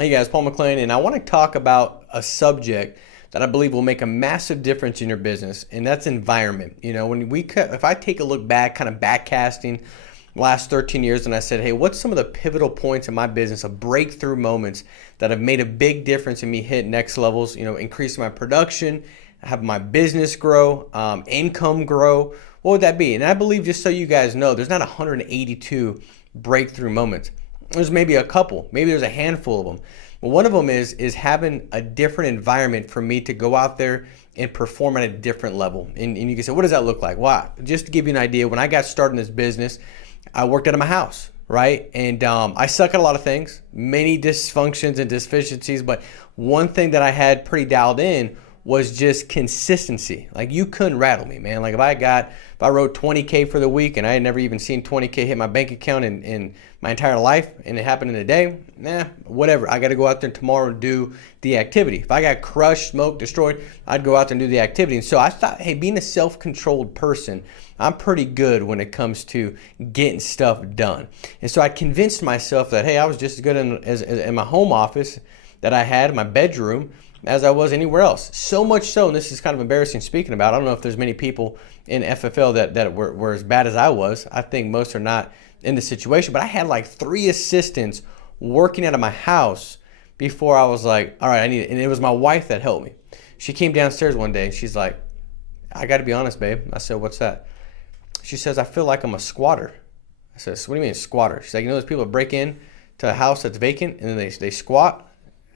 Hey guys, Paul McClain, and I want to talk about a subject that I believe will make a massive difference in your business, and that's environment. If I take a look back, kind of backcasting last 13 years, and I said, hey, what's some of the pivotal points in my business, of breakthrough moments that have made a big difference in me hit next levels, increasing my production, have my business grow, income grow, what would that be? And I believe, just so you guys know, there's not 182 breakthrough moments. There's maybe a couple, maybe there's a handful of them. But one of them is having a different environment for me to go out there and perform at a different level. And you can say, what does that look like? Well, just to give you an idea, when I got started in this business, I worked out of my house, right? And I suck at a lot of things, many dysfunctions and deficiencies, but one thing that I had pretty dialed in was just consistency. Like, you couldn't rattle me, man. Like, if I wrote 20K for the week and I had never even seen 20K hit my bank account in my entire life, and it happened in a day, whatever. I got to go out there tomorrow and do the activity. If I got crushed, smoked, destroyed, I'd go out there and do the activity. And so I thought, hey, being a self-controlled person, I'm pretty good when it comes to getting stuff done. And so I convinced myself that, hey, I was just as good in my home office that I had in my bedroom as I was anywhere else. So much so, and this is kind of embarrassing speaking about, I don't know if there's many people in FFL that were as bad as I was. I think most are not in the situation, but I had like 3 assistants working out of my house before I was like, all right, I need it. And it was my wife that helped me. She came downstairs one day and she's like, I got to be honest, babe. I said, what's that? She says, I feel like I'm a squatter. I said, what do you mean squatter? She's like, those people that break in to a house that's vacant and then they squat?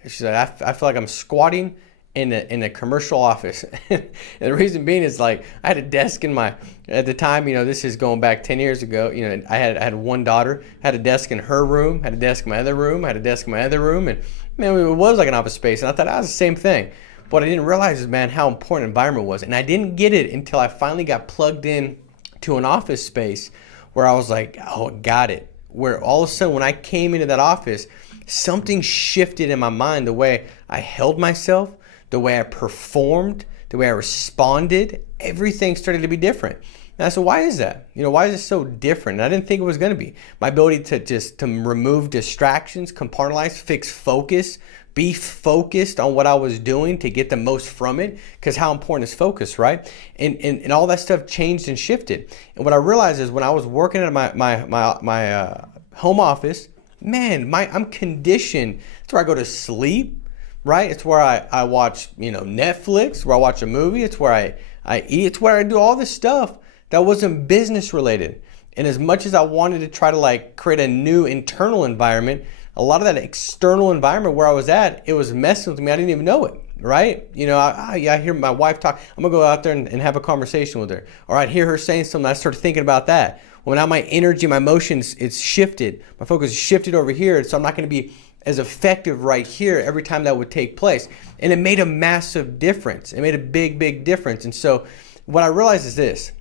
She's like, I feel like I'm squatting in a commercial office. And the reason being is, like, I had a desk at the time, this is going back 10 years ago, I had one daughter, had a desk in her room, had a desk in my other room, had a desk in my other room, and man, it was like an office space. And I thought, was the same thing. What I didn't realize is, man, how important environment was. And I didn't get it until I finally got plugged in to an office space where I was like, oh, got it. Where all of a sudden, when I came into that office, something shifted in my mind, the way I held myself, the way I performed, the way I responded. Everything started to be different. And I said, why is that? Why is it so different? And I didn't think it was going to be. My ability to remove distractions, compartmentalize, fix focus, be focused on what I was doing to get the most from it, because how important is focus, right? And all that stuff changed and shifted. And what I realized is, when I was working at my home office, man, I'm conditioned. It's where I go to sleep, right? It's where I watch, Netflix, where I watch a movie. It's where I eat. It's where I do all this stuff that wasn't business related. And as much as I wanted to try to create a new internal environment, a lot of that external environment where I was at, it was messing with me. I didn't even know it, right? I hear my wife talk. I'm going to go out there and have a conversation with her. Or I'd hear her saying something. I start thinking about that. Well, now my energy, my emotions, it's shifted. My focus is shifted over here. So I'm not going to be as effective right here every time that would take place. And it made a massive difference. It made a big, big difference. And so what I realized is this.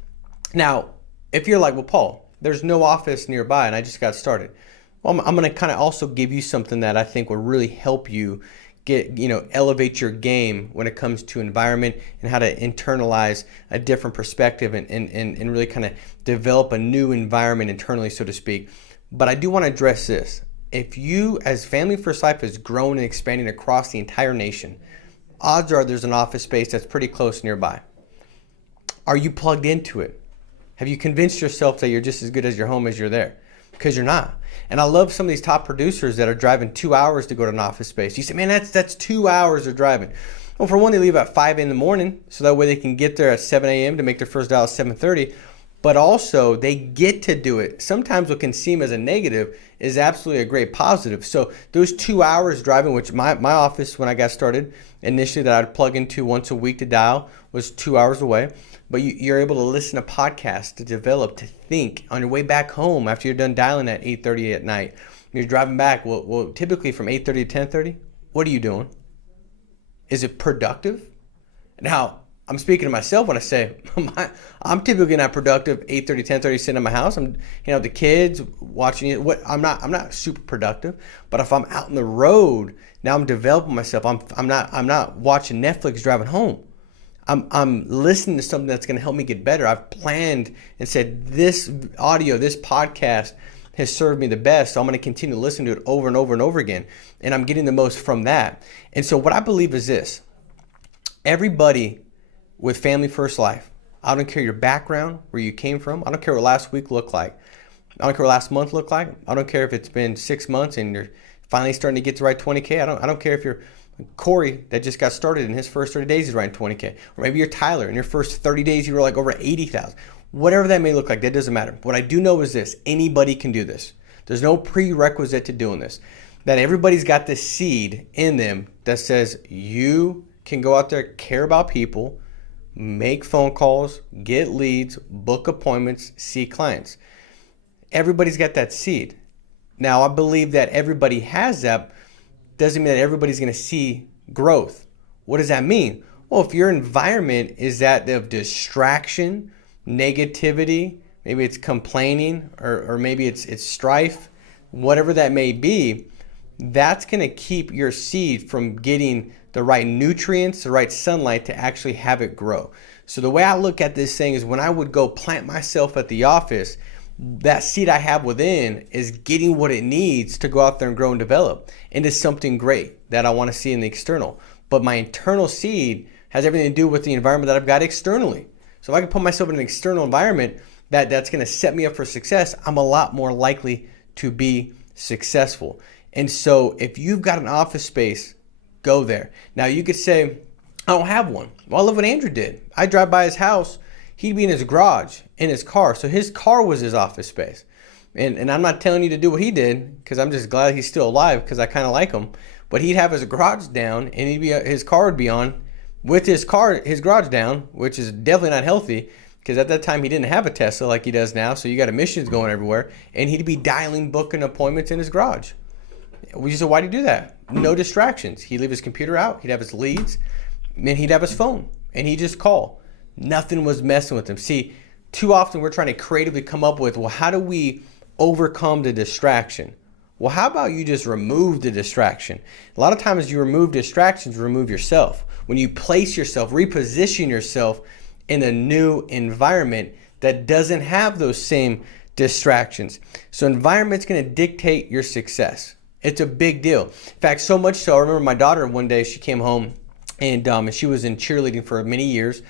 Now, if you're like, well, Paul, there's no office nearby and I just got started. Well, I'm going to kind of also give you something that I think will really help you get, elevate your game when it comes to environment and how to internalize a different perspective and really kind of develop a new environment internally, so to speak. But I do want to address this. If you, as Family First Life, has grown and expanding across the entire nation, odds are there's an office space that's pretty close nearby. Are you plugged into it? Have you convinced yourself that you're just as good as your home as you're there? Because you're not. And I love some of these top producers that are driving 2 hours to go to an office space. You say, man, that's 2 hours of driving. Well, for one, they leave at 5 in the morning, so that way they can get there at 7 a.m. to make their first dial at 7:30. But also, they get to do it. Sometimes what can seem as a negative is absolutely a great positive. So those 2 hours driving, which my office, when I got started, initially that I'd plug into once a week to dial, was 2 hours away. But you're able to listen to podcasts, to develop, to think on your way back home after you're done dialing at 8:30 at night. You're driving back, well, typically from 8:30 to 10:30, what are you doing? Is it productive? Now, I'm speaking to myself when I say I'm typically not productive 8:30, 10:30 sitting in my house. I'm, the kids watching it. I'm not super productive. But if I'm out on the road, now I'm developing myself. I'm not watching Netflix driving home. I'm listening to something that's going to help me get better. I've planned and said this audio, this podcast has served me the best. So I'm going to continue to listen to it over and over and over again. And I'm getting the most from that. And so what I believe is this: everybody with Family First Life, I don't care your background, where you came from. I don't care what last week looked like. I don't care what last month looked like. I don't care if it's been 6 months and you're finally starting to get to write 20K. I don't care if you're Corey that just got started in his first 30 days he's writing 20K. Or maybe you're Tyler in your first 30 days you were like over 80,000. Whatever that may look like, that doesn't matter. What I do know is this: anybody can do this. There's no prerequisite to doing this. That everybody's got this seed in them that says you can go out there, care about people, make phone calls, get leads, book appointments, see clients. Everybody's got that seed. Now, I believe that everybody has that. Doesn't mean that everybody's going to see growth. What does that mean? Well, if your environment is that of distraction, negativity, maybe it's complaining, or maybe it's strife, whatever that may be, that's going to keep your seed from getting the right nutrients, the right sunlight to actually have it grow. So the way I look at this thing is when I would go plant myself at the office, that seed I have within is getting what it needs to go out there and grow and develop into something great that I want to see in the external. But my internal seed has everything to do with the environment that I've got externally. So if I can put myself in an external environment that's going to set me up for success, I'm a lot more likely to be successful. And so if you've got an office space, go there. Now you could say, I don't have one. Well, I love what Andrew did. I drive by his house. He'd be in his garage, in his car. So his car was his office space. And I'm not telling you to do what he did, because I'm just glad he's still alive, because I kind of like him. But he'd have his garage down, and his car would be on with his garage down, which is definitely not healthy, because at that time he didn't have a Tesla like he does now. So you got emissions going everywhere. And he'd be dialing, booking appointments in his garage. We said, why do you do that? No distractions. He'd leave his computer out. He'd have his leads. And then he'd have his phone. And he'd just call. Nothing was messing with him. See, too often we're trying to creatively come up with, well, how do we overcome the distraction? Well, how about you just remove the distraction? A lot of times you remove distractions, remove yourself. When you place yourself, reposition yourself in a new environment that doesn't have those same distractions. So environment's going to dictate your success. It's a big deal. In fact, so much so, I remember my daughter one day, she came home and she was in cheerleading for many years.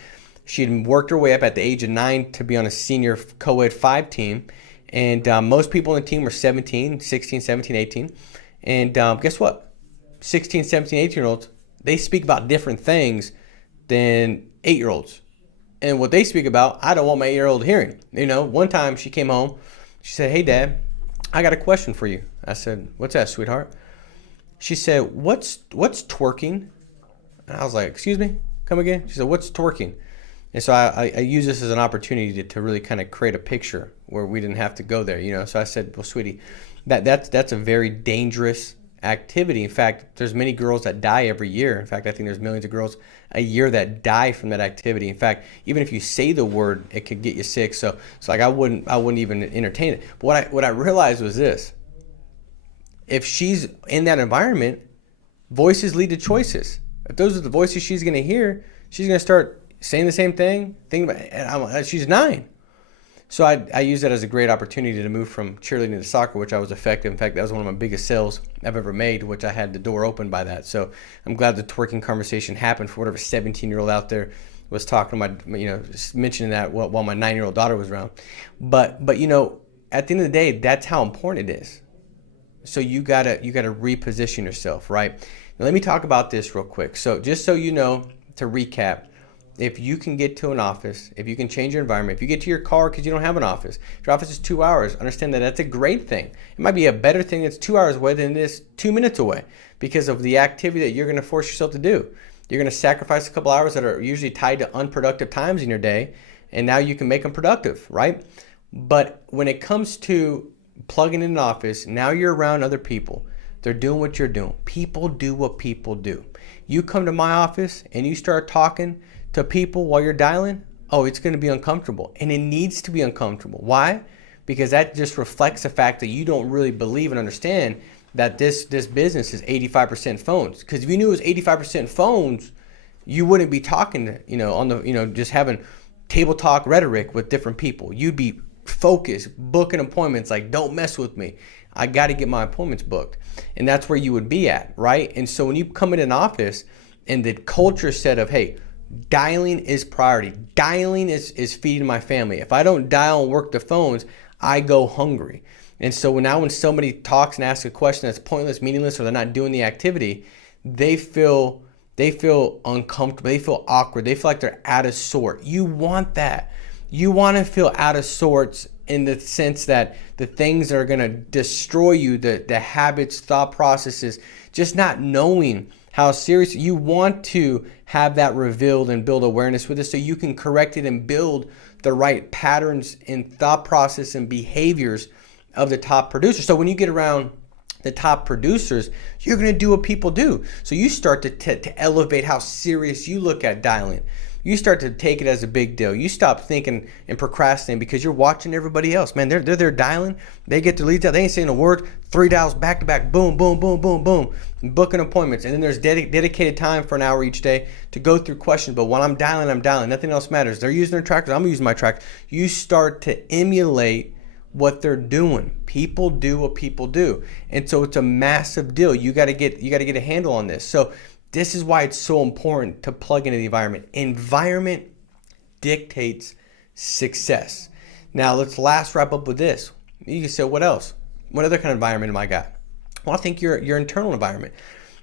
She had worked her way up at the age of 9 to be on a senior co-ed 5 team. And most people on the team were 17, 16, 17, 18. And guess what? 16, 17, 18-year-olds, they speak about different things than 8-year-olds. And what they speak about, I don't want my 8-year-old hearing. You know, one time she came home, she said, hey, Dad, I got a question for you. I said, what's that, sweetheart? She said, what's twerking? And I was like, excuse me? Come again? She said, what's twerking? And so I use this as an opportunity to really kind of create a picture where we didn't have to go there, you know. So I said, well, sweetie, that's a very dangerous activity. In fact, there's many girls that die every year. In fact, I think there's millions of girls a year that die from that activity. In fact, even if you say the word, it could get you sick. So like I wouldn't even entertain it. But what I realized was this: if she's in that environment, voices lead to choices. If those are the voices she's going to hear, she's going to start saying the same thing, thinking about, and she's 9. So I use that as a great opportunity to move from cheerleading to soccer, which I was effective. In fact, that was one of my biggest sales I've ever made, which I had the door open by that. So I'm glad the twerking conversation happened for whatever 17-year-old out there was talking about, mentioning that while my 9-year-old daughter was around. But at the end of the day, that's how important it is. So you gotta reposition yourself, right? Now let me talk about this real quick. So just so you know, to recap, if you can get to an office, if you can change your environment, if you get to your car because you don't have an office, if your office is 2 hours, understand that that's a great thing. It might be a better thing that's 2 hours away than it is 2 minutes away because of the activity that you're going to force yourself to do. You're going to sacrifice a couple hours that are usually tied to unproductive times in your day, and now you can make them productive, right? But when it comes to plugging in an office, now you're around other people. They're doing what you're doing. People do what people do. You come to my office and you start talking to people while you're dialing, it's going to be uncomfortable. And it needs to be uncomfortable. Why? Because that just reflects the fact that you don't really believe and understand that this business is 85% phones. Because if you knew it was 85% phones, you wouldn't be talking, just having table talk rhetoric with different people. You'd be focus, booking appointments, like don't mess with me. I got to get my appointments booked. And that's where you would be at, right? And so when you come in an office and the culture set of, hey, dialing is priority. Dialing is feeding my family. If I don't dial and work the phones, I go hungry. And so now when somebody talks and asks a question that's pointless, meaningless, or they're not doing the activity, they feel uncomfortable. They feel awkward. They feel like they're out of sort. You want that. You want to feel out of sorts in the sense that the things that are going to destroy you, the habits, thought processes, just not knowing how serious. You want to have that revealed and build awareness with it so you can correct it and build the right patterns in thought process and behaviors of the top producers. So when you get around the top producers, you're going to do what people do. So you start to elevate how serious you look at dialing. You start to take it as a big deal. You stop thinking and procrastinating because you're watching everybody else. Man, they're there dialing. They get their leads out. They ain't saying a word. 3 dials back to back. Boom, boom, boom, boom, boom. Booking appointments. And then there's dedicated time for an hour each day to go through questions. But when I'm dialing, I'm dialing. Nothing else matters. They're using their trackers. I'm using my trackers. You start to emulate what they're doing. People do what people do. And so it's a massive deal. You got to get a handle on this. So this is why it's so important to plug into the environment. Environment dictates success. Now let's wrap up with this. You can say, what else? What other kind of environment am I got? Well, I think your internal environment.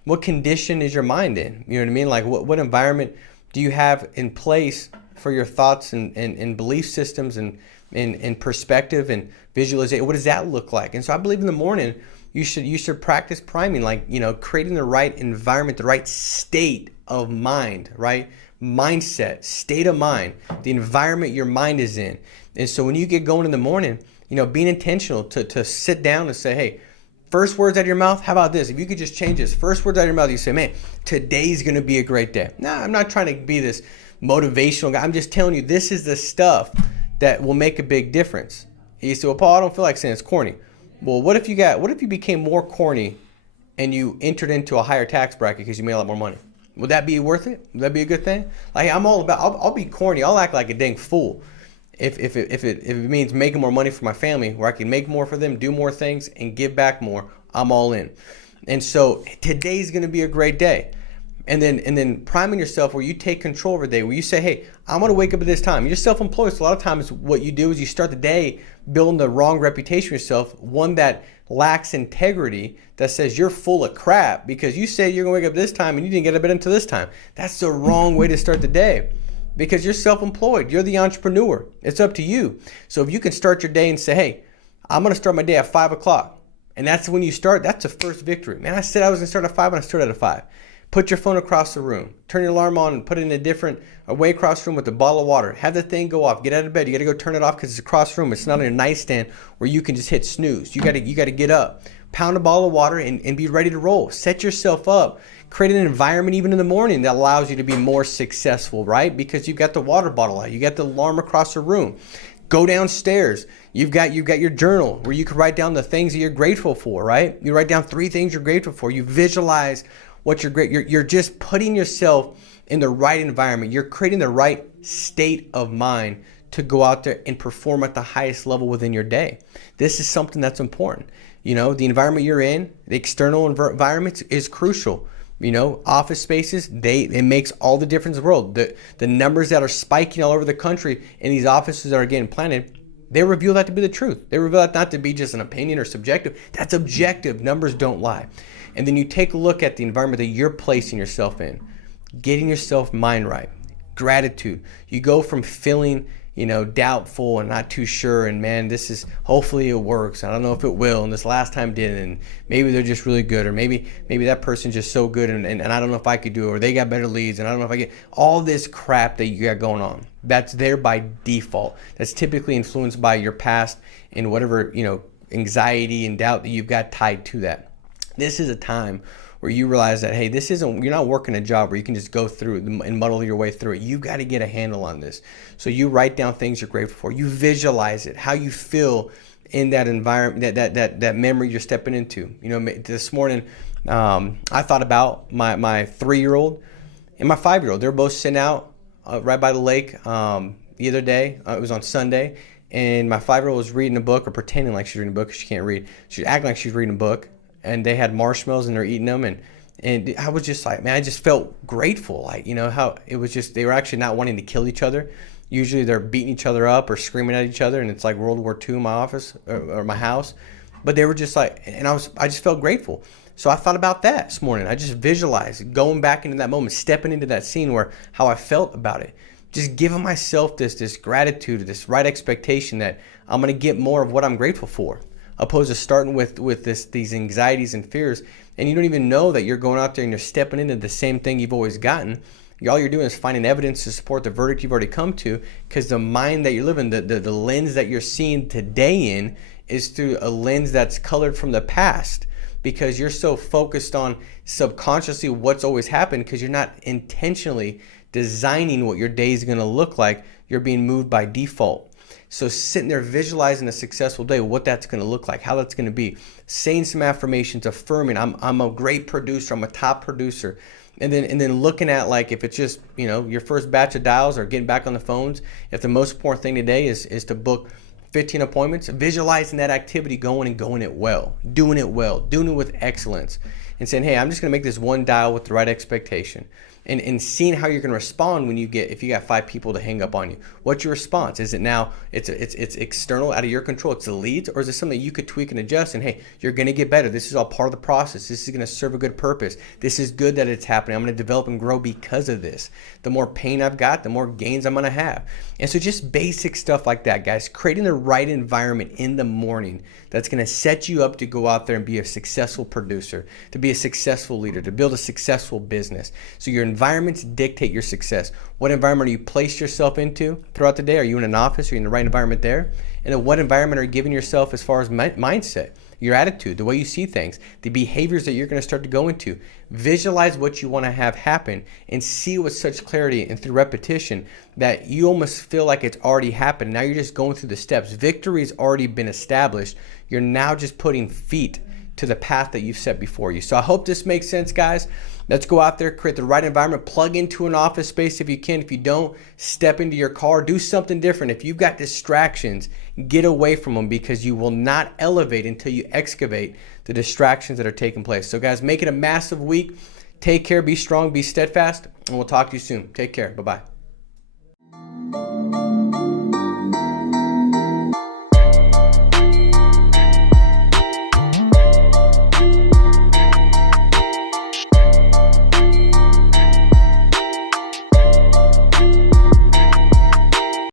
What condition is your mind in? You know what I mean? Like what environment do you have in place for your thoughts and belief systems and perspective and visualization? What does that look like? And so I believe in the morning, you should practice priming, like, creating the right environment, the right state of mind, right? Mindset, state of mind, the environment your mind is in. And so when you get going in the morning, being intentional to sit down and say, hey, first words out of your mouth, how about this? If you could just change this, first words out of your mouth, you say, man, today's going to be a great day. Nah, I'm not trying to be this motivational guy. I'm just telling you, this is the stuff that will make a big difference. You say, well, Paul, I don't feel like saying it's corny. Well, what if you became more corny and you entered into a higher tax bracket because you made a lot more money? Would that be worth it? Would that be a good thing? Like, I'll be corny. I'll act like a dang fool if it means making more money for my family, where I can make more for them, do more things, and give back more. I'm all in. And so today's going to be a great day. And then priming yourself where you take control of the day, where you say, hey, I'm going to wake up at this time. You're self-employed, so a lot of times what you do is you start the day building the wrong reputation for yourself, one that lacks integrity, that says you're full of crap because you say you're going to wake up this time and you didn't get up until this time. That's the wrong way to start the day because you're self-employed. You're the entrepreneur. It's up to you. So if you can start your day and say, hey, I'm going to start my day at 5 o'clock. And that's when you start. That's the first victory. Man, I said I was going to start at 5 and I started at 5. Put your phone across the room. Turn your alarm on and put it in a different way across the room with a bottle of water. Have the thing go off. Get out of bed. You got to go turn it off because it's across the room. It's not on your nightstand where you can just hit snooze. You got to get up. Pound a bottle of water and be ready to roll. Set yourself up. Create an environment even in the morning that allows you to be more successful, right? Because you've got the water bottle out. You got the alarm across the room. Go downstairs. You've got your journal where you can write down the things that you're grateful for, right? You write down 3 things you're grateful for. You visualize what you're just putting yourself in the right environment. You're creating the right state of mind to go out there and perform at the highest level within your day. This is something that's important. The environment you're in, the external environment is crucial. Office spaces, it makes all the difference in the world. The numbers that are spiking all over the country in these offices that are getting planted, they reveal that to be the truth. They reveal that not to be just an opinion or subjective. That's objective. Numbers don't lie. And then you take a look at the environment that you're placing yourself in, getting yourself mind right, gratitude. You go from feeling, doubtful and not too sure, and man, hopefully it works. I don't know if it will, and this last time didn't, and maybe they're just really good, or maybe that person's just so good, and I don't know if I could do it, or they got better leads, and I don't know if I get all this crap that you got going on. That's there by default. That's typically influenced by your past and whatever, anxiety and doubt that you've got tied to that. This is a time where you realize that, hey, you're not working a job where you can just go through and muddle your way through it. You got to get a handle on this. So you write down things you're grateful for. You visualize it, how you feel in that environment, that memory you're stepping into. This morning, I thought about my 3-year-old and my 5-year-old. They're both sitting out right by the lake the other day. It was on Sunday. and my 5-year-old was reading a book or pretending like she's reading a book because she can't read. She's acting like she's reading a book, and they had marshmallows and they're eating them, and I was just like, man, I just felt grateful. Like, how it was just, they were actually not wanting to kill each other. Usually they're beating each other up or screaming at each other, and it's like World War II in my office or my house. But they were just like, and I just felt grateful. So I thought about that this morning. I just visualized going back into that moment, stepping into that scene where how I felt about it. Just giving myself this gratitude, this right expectation that I'm going to get more of what I'm grateful for, opposed to starting with these anxieties and fears, and you don't even know that you're going out there and you're stepping into the same thing you've always gotten. All you're doing is finding evidence to support the verdict you've already come to, because the mind that you're living, the lens that you're seeing today in is through a lens that's colored from the past, because you're so focused on subconsciously what's always happened, because you're not intentionally designing what your day is going to look like. You're being moved by default. So sitting there visualizing a successful day, what that's going to look like, how that's going to be, saying some affirmations, affirming I'm a great producer, I'm a top producer. And then looking at, like, if it's just, your first batch of dials or getting back on the phones, if the most important thing today is to book 15 appointments, visualizing that activity going and doing it well, doing it with excellence, and saying, hey, I'm just going to make this one dial with the right expectation. And seeing how you're going to respond when if you got 5 people to hang up on you. What's your response? Is it now it's external, out of your control, it's the leads, or is it something you could tweak and adjust, and hey, you're going to get better. This is all part of the process. This is going to serve a good purpose. This is good that it's happening. I'm going to develop and grow because of this. The more pain I've got, the more gains I'm going to have. And so just basic stuff like that, guys. Creating the right environment in the morning that's going to set you up to go out there and be a successful producer, to be a successful leader, to build a successful business. So your environments dictate your success. What environment are you placed yourself into throughout the day? Are you in an office? Are you in the right environment there? And then what environment are you giving yourself as far as mindset, your attitude, the way you see things, the behaviors that you're going to start to go into? Visualize what you want to have happen and see with such clarity and through repetition that you almost feel like it's already happened. Now you're just going through the steps. Victory's already been established. You're now just putting feet to the path that you've set before you. So I hope this makes sense, guys. Let's go out there, create the right environment, plug into an office space if you can. If you don't, step into your car, do something different. If you've got distractions, get away from them, because you will not elevate until you excavate the distractions that are taking place. So guys, make it a massive week. Take care, be strong, be steadfast, and we'll talk to you soon. Take care. Bye-bye.